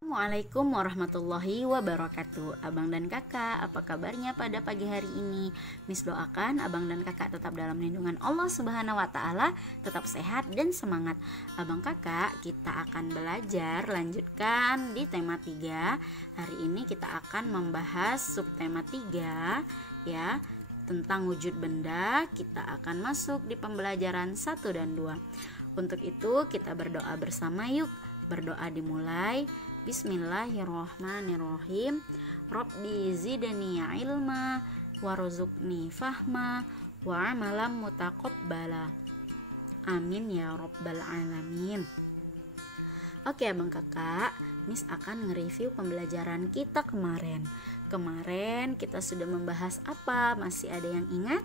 Assalamualaikum warahmatullahi wabarakatuh. Abang dan kakak, apa kabarnya pada pagi hari ini? Miss doakan abang dan kakak tetap dalam lindungan Allah Subhanahu wa Ta'ala, tetap sehat dan semangat. Abang kakak, kita akan belajar lanjutkan di tema 3. Hari ini kita akan membahas subtema 3 ya, tentang wujud benda. Kita akan masuk di pembelajaran 1 dan 2. Untuk itu kita berdoa bersama yuk. Berdoa dimulai. Bismillahirrohmanirrohim. Rabbi zidni ilma warzuqni fahma wa amalam mutaqabbala. Amin ya rabbal alamin. Oke abang kakak, Miss akan nge-review pembelajaran kita kemarin. Kemarin kita sudah membahas apa? Masih ada yang ingat?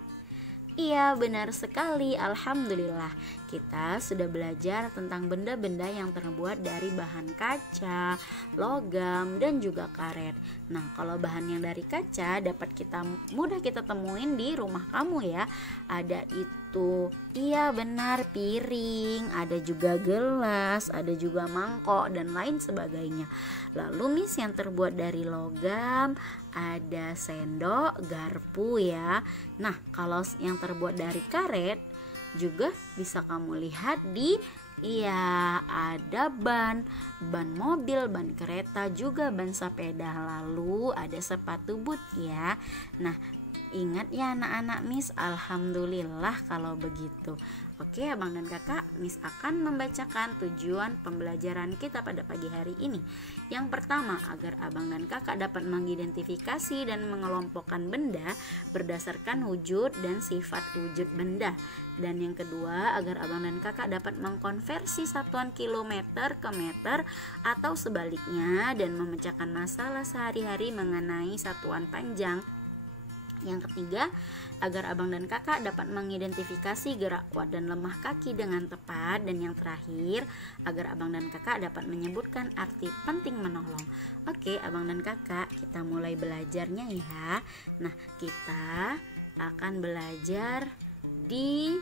Iya, benar sekali. Alhamdulillah, kita sudah belajar tentang benda-benda yang terbuat dari bahan kaca, logam, dan juga karet. Nah, kalau bahan yang dari kaca dapat mudah kita temuin di rumah kamu ya. Ada itu, iya benar, piring, ada juga gelas, ada juga mangkok, dan lain sebagainya. Lalu Miss yang terbuat dari logam, ada sendok, garpu ya. Nah, kalau yang terbuat dari karet juga bisa kamu lihat ada ban mobil, ban kereta, juga ban sepeda, lalu ada sepatu boot ya. Nah, ingat ya anak-anak Miss, alhamdulillah kalau begitu. Oke abang dan kakak, Miss akan membacakan tujuan pembelajaran kita pada pagi hari ini. Yang pertama, agar abang dan kakak dapat mengidentifikasi dan mengelompokkan benda berdasarkan wujud dan sifat wujud benda. Dan yang kedua, agar abang dan kakak dapat mengkonversi satuan kilometer ke meter atau sebaliknya dan memecahkan masalah sehari-hari mengenai satuan panjang. Yang ketiga, agar abang dan kakak dapat mengidentifikasi gerak kuat dan lemah kaki dengan tepat. Dan yang terakhir, agar abang dan kakak dapat menyebutkan arti penting menolong. Oke abang dan kakak, kita mulai belajarnya ya. Nah, kita akan belajar di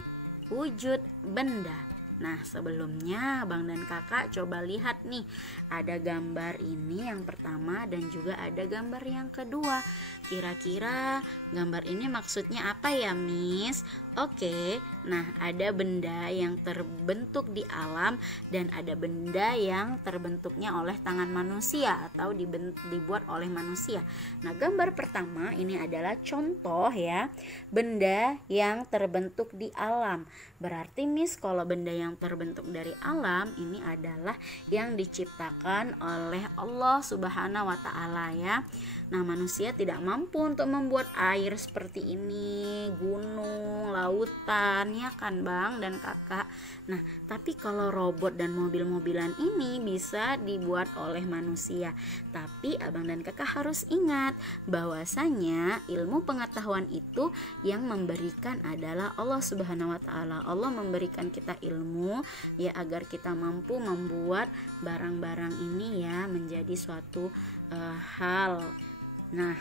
wujud benda. Nah, sebelumnya abang dan kakak coba lihat nih, ada gambar ini yang pertama dan juga ada gambar yang kedua. Kira-kira gambar ini maksudnya apa ya Miss? Oke, nah ada benda yang terbentuk di alam dan ada benda yang terbentuknya oleh tangan manusia atau dibuat oleh manusia. Nah, gambar pertama ini adalah contoh ya, benda yang terbentuk di alam. Berarti Miss, kalau benda yang terbentuk dari alam ini adalah yang diciptakan oleh Allah Subhanahu wa Ta'ala ya. Nah, manusia tidak mampu untuk membuat air seperti ini, gunung, lautan, ya kan Bang dan Kakak. Nah, tapi kalau robot dan mobil-mobilan ini bisa dibuat oleh manusia. Tapi Abang dan Kakak harus ingat bahwasanya ilmu pengetahuan itu yang memberikan adalah Allah Subhanahu wa Ta'ala. Allah memberikan kita ilmu ya agar kita mampu membuat barang-barang ini ya menjadi suatu hal. Nah,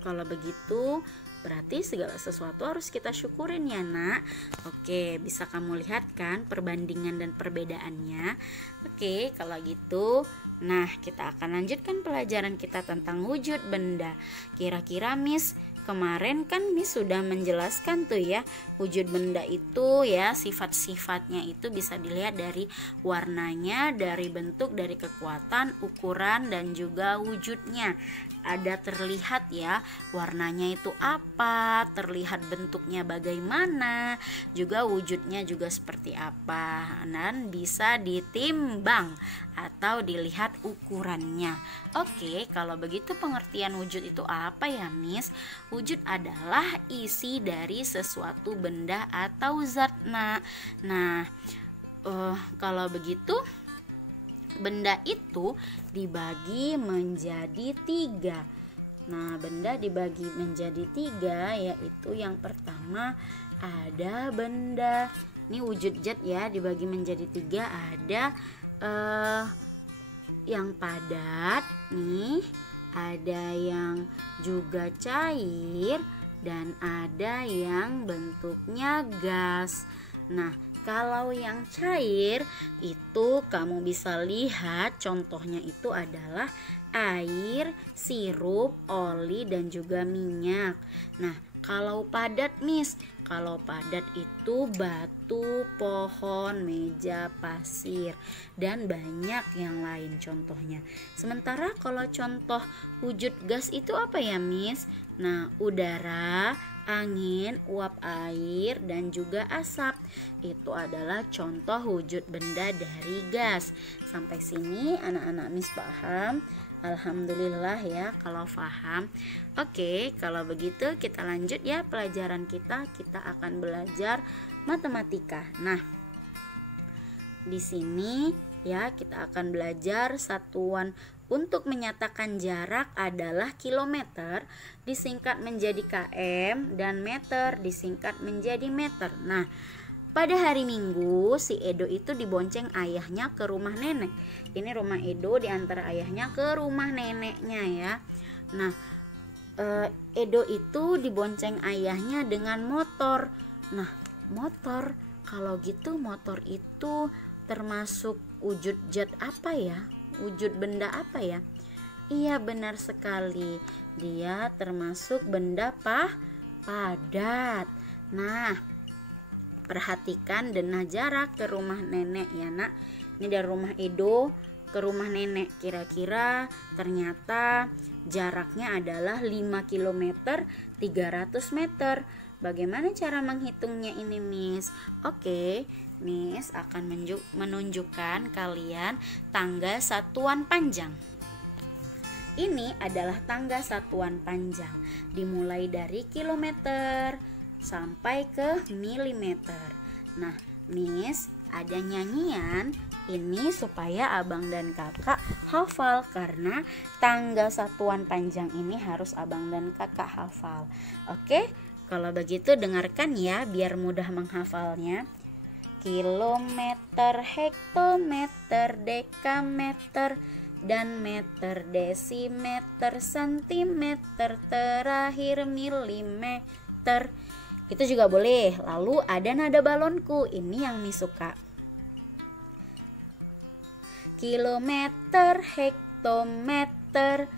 kalau begitu berarti segala sesuatu harus kita syukurin ya nak. Oke, bisa kamu lihat kan perbandingan dan perbedaannya. Oke, kalau gitu, nah kita akan lanjutkan pelajaran kita tentang wujud benda. Kira-kira Miss, kemarin kan Miss sudah menjelaskan tuh ya, wujud benda itu ya, sifat-sifatnya itu bisa dilihat dari warnanya, dari bentuk, dari kekuatan, ukuran, dan juga wujudnya. Ada terlihat ya, warnanya itu apa, terlihat bentuknya bagaimana, juga wujudnya juga seperti apa, dan bisa ditimbang atau dilihat ukurannya. Oke, kalau begitu pengertian wujud itu apa ya Miss? Wujud adalah isi dari sesuatu benda atau zat. Nah, kalau begitu benda itu dibagi menjadi 3. Nah, benda dibagi menjadi 3, yaitu yang pertama ada benda, ini wujud zat ya, dibagi menjadi 3. Ada yang padat nih, ada yang juga cair, dan ada yang bentuknya gas. Nah, Kalau yang cair itu kamu bisa lihat contohnya itu adalah air, sirup, oli, dan juga minyak. Nah, kalau padat, Miss, kalau padat itu batu, pohon, meja, pasir, dan banyak yang lain contohnya. Sementara kalau contoh wujud gas itu apa ya, Miss? Nah, udara, angin, uap air, dan juga asap. Itu adalah contoh wujud benda dari gas. Sampai sini anak-anak Miss paham? Alhamdulillah ya kalau paham. Oke, kalau begitu kita lanjut ya pelajaran kita. Kita akan belajar matematika. Nah, di sini ya kita akan belajar satuan untuk menyatakan jarak adalah kilometer disingkat menjadi km dan meter disingkat menjadi meter. Nah, pada hari Minggu, si Edo itu dibonceng ayahnya ke rumah nenek. Ini rumah Edo diantar ayahnya ke rumah neneknya ya. Nah, Edo itu dibonceng ayahnya dengan motor. Nah, motor, kalau gitu motor itu termasuk wujud zat apa ya? Wujud benda apa ya? Iya, benar sekali. Dia termasuk benda padat. Nah, perhatikan denah jarak ke rumah nenek ya nak. Ini dari rumah Edo ke rumah nenek. Kira-kira ternyata jaraknya adalah 5 km 300 meter. Bagaimana cara menghitungnya ini, Miss? Oke, Miss akan menunjukkan kalian tangga satuan panjang. Ini adalah tangga satuan panjang. Dimulai dari kilometer sampai ke milimeter. Nah, Miss ada nyanyian ini supaya abang dan kakak hafal, karena tangga satuan panjang ini harus abang dan kakak hafal. Oke, kalau begitu dengarkan ya biar mudah menghafalnya. Kilometer, hektometer, dekameter, dan meter, desimeter, sentimeter, terakhir milimeter. Itu juga boleh. Lalu ada nada balonku, ini yang Miss suka. Kilometer, hektometer,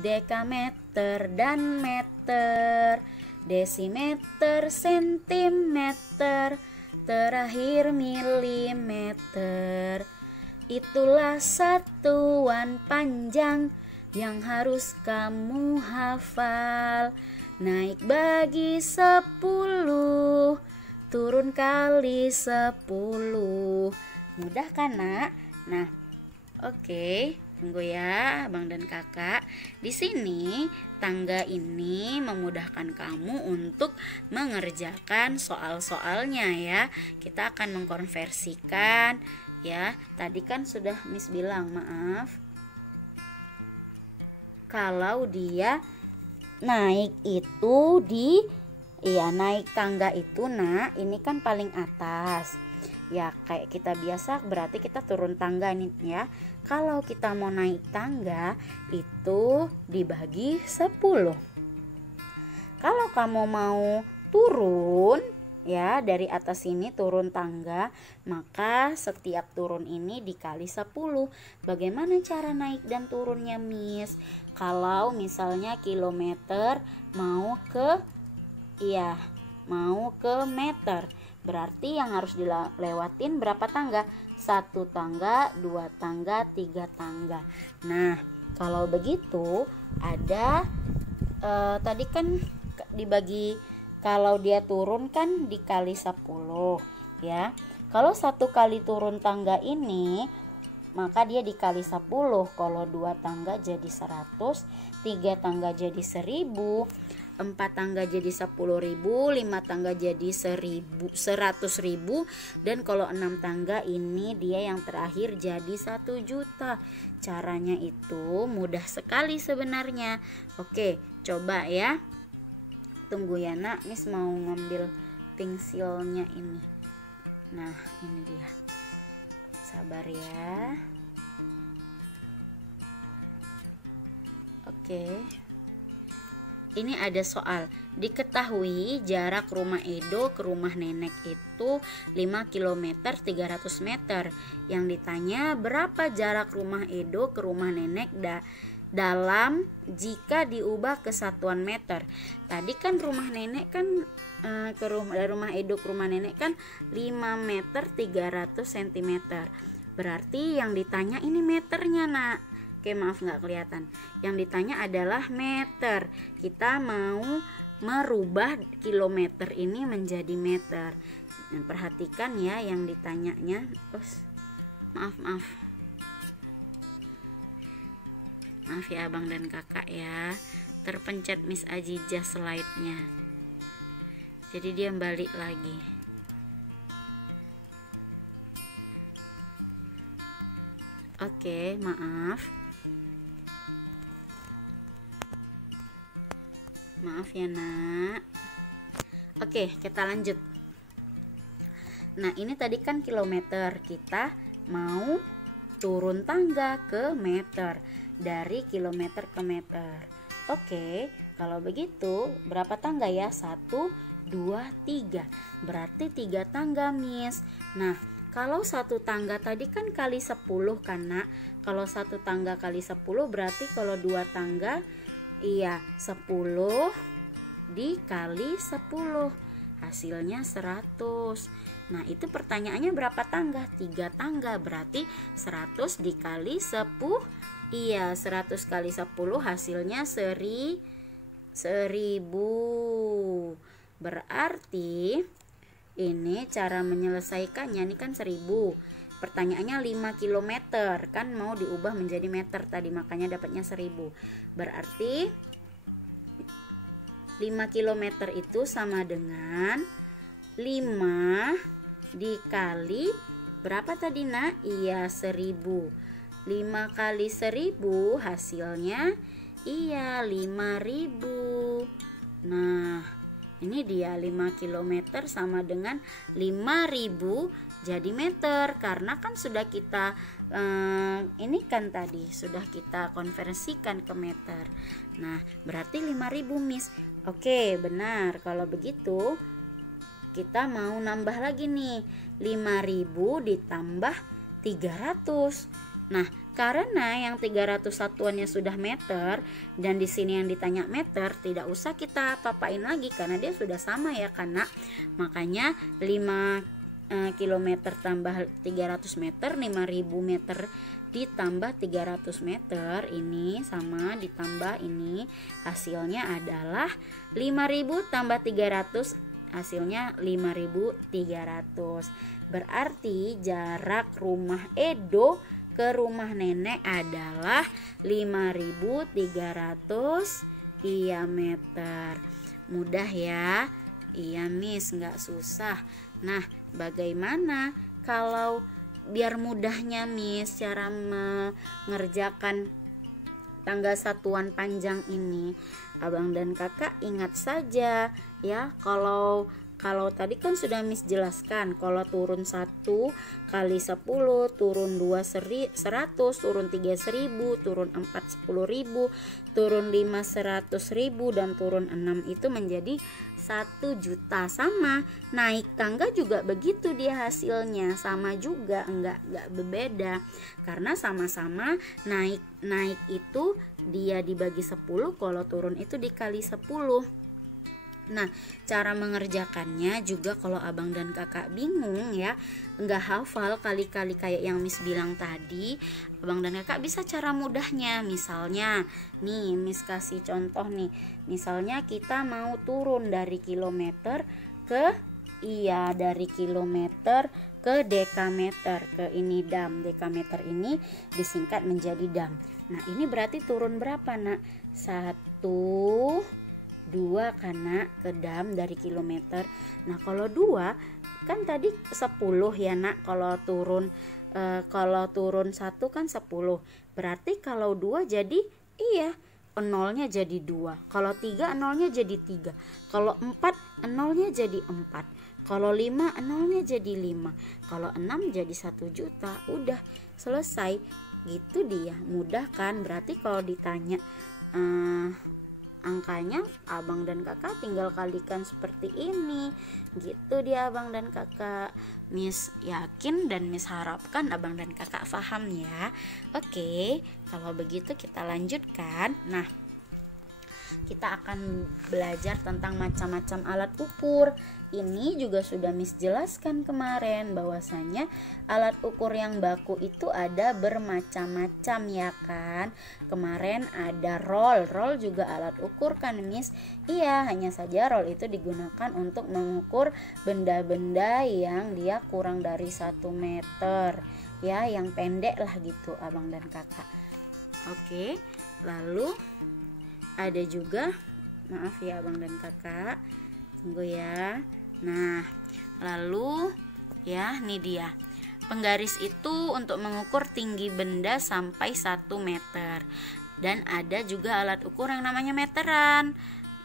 dekameter, dan meter, desimeter, sentimeter, terakhir milimeter. Itulah satuan panjang yang harus kamu hafal. Naik bagi 10, turun kali 10. Mudah kan nak? Nah, oke, tunggu ya abang dan kakak. Di sini tangga ini memudahkan kamu untuk mengerjakan soal-soalnya ya. Kita akan mengkonversikan ya. Tadi kan sudah Miss bilang, maaf, kalau dia naik itu naik tangga itu nak, ini kan paling atas ya, kayak kita biasa berarti kita turun tangga nih ya. Kalau kita mau naik tangga itu dibagi 10. Kalau kamu mau turun ya dari atas sini turun tangga, maka setiap turun ini dikali 10. Bagaimana cara naik dan turunnya, Miss? Kalau misalnya kilometer mau ke meter, berarti yang harus dilewatin berapa tangga? 1 tangga, 2 tangga, 3 tangga. Nah, kalau begitu ada tadi kan dibagi, kalau dia turun kan dikali 10 ya. Kalau 1 kali turun tangga ini maka dia dikali 10. Kalau 2 tangga jadi 100, 3 tangga jadi 1000, 4 tangga jadi 10.000, 5 tangga jadi 100.000, dan kalau 6 tangga ini dia yang terakhir jadi 1 juta. Caranya itu mudah sekali sebenarnya. Oke, coba ya. Tunggu ya nak, Miss mau ngambil pensilnya ini. Nah, ini dia. Sabar ya. Oke. ini ada soal. Diketahui jarak rumah Edo ke rumah nenek itu 5 km 300 meter. Yang ditanya berapa jarak rumah Edo ke rumah nenek dalam jika diubah ke satuan meter. Tadi kan rumah nenek kan dari rumah Edo ke rumah nenek kan 5 meter 300 cm. Berarti yang ditanya ini meternya, Nak. Oke, maaf nggak kelihatan. Yang ditanya adalah meter. Kita mau merubah kilometer ini menjadi meter. Dan perhatikan ya yang ditanyanya. Maaf ya abang dan kakak ya. Terpencet Miss Ajijah slide-nya. Jadi dia balik lagi. Oke, maaf ya Nak. Oke, kita lanjut. Nah, ini tadi kan kilometer. Kita mau turun tangga ke meter. Dari kilometer ke meter. Oke, kalau begitu berapa tangga ya? 1, 2, 3. Berarti 3 tangga, Miss. Nah, kalau satu tangga tadi kan kali 10 kan, Nak. Kalau satu tangga kali 10 berarti kalau 2 tangga 10 dikali 10 hasilnya 100. Nah, itu pertanyaannya berapa tangga? 3 tangga, berarti 100 dikali 10. 100 kali 10 hasilnya 1000. Berarti ini cara menyelesaikannya, ini kan 1000. Pertanyaannya 5 km kan mau diubah menjadi meter tadi, makanya dapatnya 1000. Berarti 5 km itu sama dengan 5 dikali berapa tadi, Nak? 1000. 5 kali 1000 hasilnya 5000. Nah, ini dia 5 km sama dengan 5000 jadi meter, karena kan sudah kita ini kan tadi sudah kita konversikan ke meter. Nah, berarti 5000, Miss. Oke, benar. Kalau begitu kita mau nambah lagi nih, 5000 ditambah 300. Nah, karena yang 300 satuannya sudah meter dan di sini yang ditanya meter, tidak usah kita papain lagi karena dia sudah sama ya, karena makanya 5 km tambah 300 meter, 5000 meter ditambah 300 meter, ini sama ditambah ini, hasilnya adalah 5000 tambah 300, hasilnya 5300. Berarti jarak rumah Edo ke rumah nenek adalah 5300 meter. Mudah ya? Iya, Miss, nggak susah. Nah, bagaimana kalau biar mudahnya, Miss, cara mengerjakan tangga satuan panjang ini? Abang dan kakak ingat saja ya, kalau tadi kan sudah Miss jelaskan, kalau turun 1 kali 10, turun 2 100, turun 3 1000, turun 4 10.000, turun 5 100.000, dan turun 6 itu menjadi 1 juta. Sama naik tangga juga begitu, dia hasilnya sama juga, enggak berbeda, karena sama-sama naik itu dia dibagi 10, kalau turun itu dikali 10. Nah, cara mengerjakannya juga kalau abang dan kakak bingung ya, nggak hafal kali-kali kayak yang Miss bilang tadi, abang dan kakak bisa cara mudahnya. Misalnya nih, Miss kasih contoh nih, misalnya kita mau turun dari kilometer ke dari kilometer ke dekameter, ke ini dam. Dekameter ini disingkat menjadi dam. Nah, ini berarti turun berapa, Nak? 1, 2 karena ke dam dari kilometer. Nah, kalau 2 kan tadi 10 ya, Nak. Kalau turun 1 kan 10. Berarti kalau 2 jadi nolnya jadi 2. Kalau 3 nolnya jadi 3. Kalau 4 nolnya jadi 4. Kalau 5 nolnya jadi 5. Kalau 6 jadi 1 juta. Udah selesai. Gitu dia. Mudah kan? Berarti kalau ditanya angkanya abang dan kakak tinggal kalikan seperti ini. Gitu dia abang dan kakak. Miss yakin dan Miss harapkan abang dan kakak paham ya. Oke, kalau begitu kita lanjutkan. Nah, kita akan belajar tentang macam-macam alat ukur. Ini juga sudah Miss jelaskan kemarin bahwasanya alat ukur yang baku itu ada bermacam-macam ya kan. Kemarin ada roll juga alat ukur kan Miss. Iya, hanya saja roll itu digunakan untuk mengukur benda-benda yang dia kurang dari 1 meter ya, yang pendek lah gitu abang dan kakak. Oke, lalu ada juga, maaf ya abang dan kakak, tunggu ya. Nah, lalu ya, ini dia. Penggaris itu untuk mengukur tinggi benda sampai 1 meter. Dan ada juga alat ukur yang namanya meteran.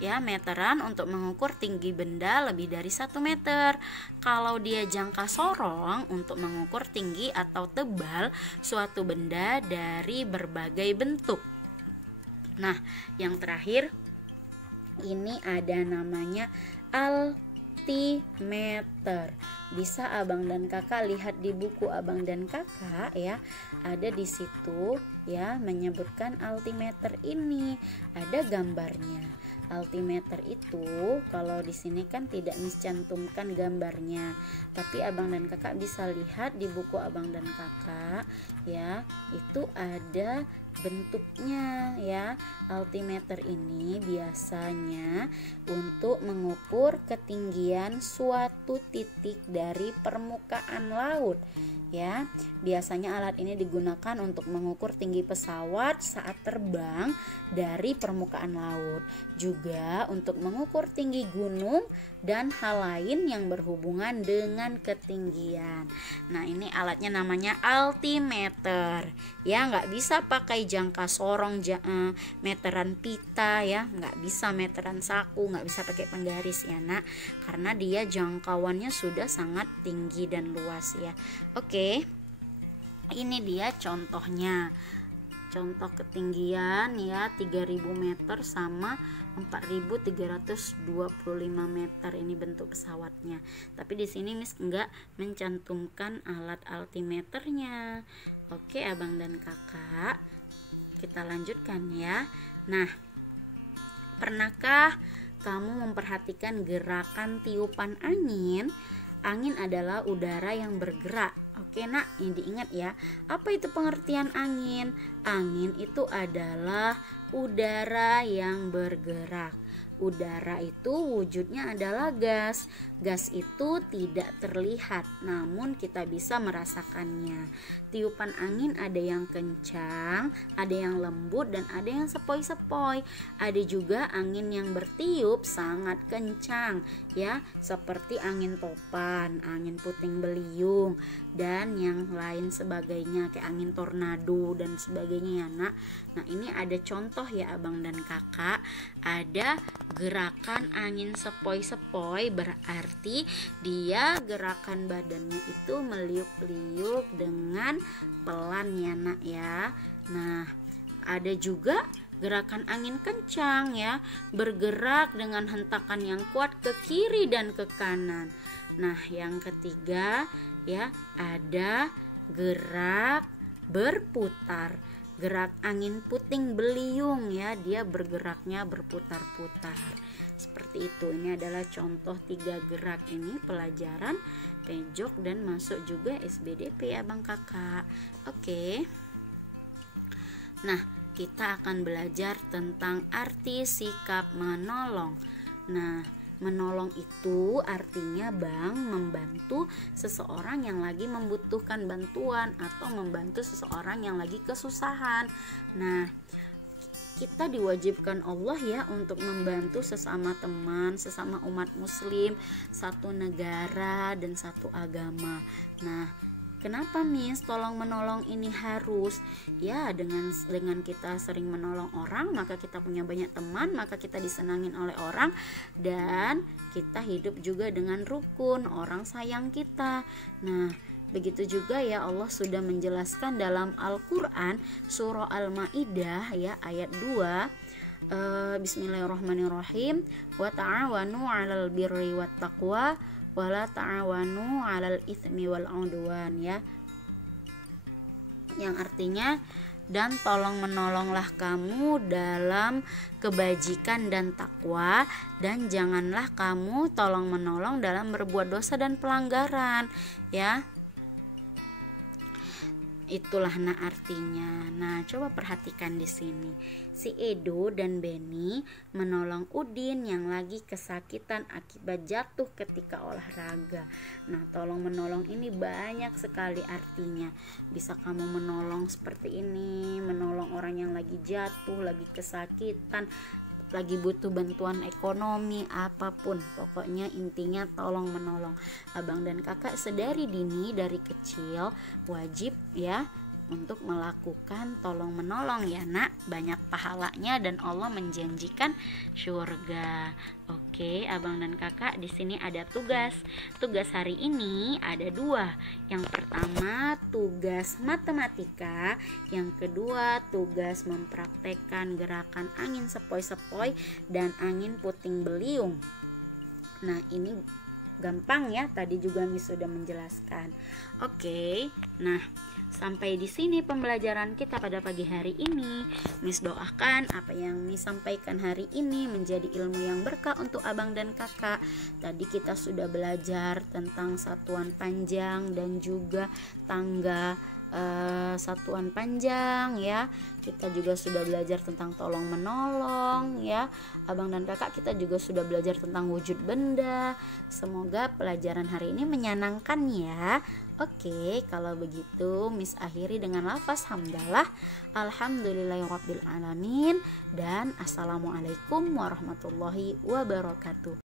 Ya, meteran untuk mengukur tinggi benda lebih dari 1 meter. Kalau dia jangka sorong untuk mengukur tinggi atau tebal suatu benda dari berbagai bentuk. Nah, yang terakhir ini ada namanya altimeter. Bisa abang dan kakak lihat di buku abang dan kakak ya, ada di situ ya menyebutkan altimeter ini, ada gambarnya. Altimeter itu kalau di sini kan tidak mencantumkan gambarnya, tapi abang dan kakak bisa lihat di buku abang dan kakak ya, itu ada bentuknya ya. Altimeter ini biasanya untuk mengukur ketinggian suatu titik dari permukaan laut ya. Biasanya alat ini digunakan untuk mengukur tinggi pesawat saat terbang dari permukaan laut, juga untuk mengukur tinggi gunung dan hal lain yang berhubungan dengan ketinggian. Nah, ini alatnya namanya altimeter ya, nggak bisa pakai jangka sorong, meteran pita ya, nggak bisa meteran saku, nggak bisa pakai penggaris ya nak, karena dia jangkauannya sudah sangat tinggi dan luas ya. Oke, ini dia contohnya. Contoh ketinggian ya, 3000 meter sama 4325 meter, ini bentuk pesawatnya. Tapi di sini Miss enggak mencantumkan alat altimeternya. Oke abang dan kakak, kita lanjutkan ya. Nah, pernahkah kamu memperhatikan gerakan tiupan angin? Angin adalah udara yang bergerak. Oke nak, ini diingat ya. Apa itu pengertian angin? Angin itu adalah udara yang bergerak. Udara itu wujudnya adalah gas. Gas itu tidak terlihat, namun kita bisa merasakannya. Tiupan angin ada yang kencang, ada yang lembut, dan ada yang sepoi-sepoi. Ada juga angin yang bertiup sangat kencang ya, seperti angin topan, angin puting beliung, dan yang lain sebagainya kayak angin tornado dan sebagainya ya nak. Nah, ini ada contoh ya abang dan kakak. Ada gerakan angin sepoi-sepoi, berarti dia gerakan badannya itu meliuk-liuk dengan pelan ya nak ya. Nah, ada juga gerakan angin kencang ya, bergerak dengan hentakan yang kuat ke kiri dan ke kanan. Nah, yang ketiga ya, ada gerak berputar. Gerak angin puting beliung ya, dia bergeraknya berputar-putar. Seperti itu. Ini adalah contoh 3 gerak ini pelajaran pejok dan masuk juga SBDP abang kakak. Oke. Nah, kita akan belajar tentang arti sikap menolong. Nah, menolong itu artinya bang membantu seseorang yang lagi membutuhkan bantuan atau membantu seseorang yang lagi kesusahan. Nah, kita diwajibkan Allah ya untuk membantu sesama teman, sesama umat muslim, satu negara dan satu agama. Nah, kenapa Miss tolong menolong ini harus? Ya, dengan kita sering menolong orang, maka kita punya banyak teman, maka kita disenangin oleh orang, dan kita hidup juga dengan rukun, orang sayang kita. Nah, begitu juga ya Allah sudah menjelaskan dalam Al-Quran surah Al-Maidah ya ayat 2. Bismillahirrahmanirrahim. Wa ta'awanu 'alal birri wat taqwa wa la ta'awanu 'alal itsmi wal 'udwan, ya. Yang artinya, dan tolong menolonglah kamu dalam kebajikan dan takwa, dan janganlah kamu tolong menolong dalam berbuat dosa dan pelanggaran, ya. Itulah artinya. Nah, coba perhatikan di sini. Si Edo dan Beni menolong Udin yang lagi kesakitan akibat jatuh ketika olahraga. Nah, tolong menolong ini banyak sekali artinya. Bisa kamu menolong seperti ini, menolong orang yang lagi jatuh, lagi kesakitan, lagi butuh bantuan ekonomi, apapun, pokoknya intinya tolong menolong. Abang dan kakak sedari dini, dari kecil wajib ya untuk melakukan tolong menolong, ya nak. Banyak pahalanya dan Allah menjanjikan surga. Oke, abang dan kakak, di sini ada tugas. Tugas hari ini ada 2. Yang pertama tugas matematika, yang kedua tugas mempraktekkan gerakan angin sepoi-sepoi dan angin puting beliung. Nah, ini gampang ya, tadi juga Miss sudah menjelaskan. Oke, nah sampai di sini pembelajaran kita pada pagi hari ini. Miss doakan apa yang Miss sampaikan hari ini menjadi ilmu yang berkah untuk abang dan kakak. Tadi kita sudah belajar tentang satuan panjang dan juga tangga satuan panjang, ya. Kita juga sudah belajar tentang tolong menolong, ya. Abang dan kakak, kita juga sudah belajar tentang wujud benda. Semoga pelajaran hari ini menyenangkan, ya. Oke, kalau begitu Miss akhiri dengan lafaz hamdalah, alhamdulillahirabbil alamin, dan assalamualaikum warahmatullahi wabarakatuh.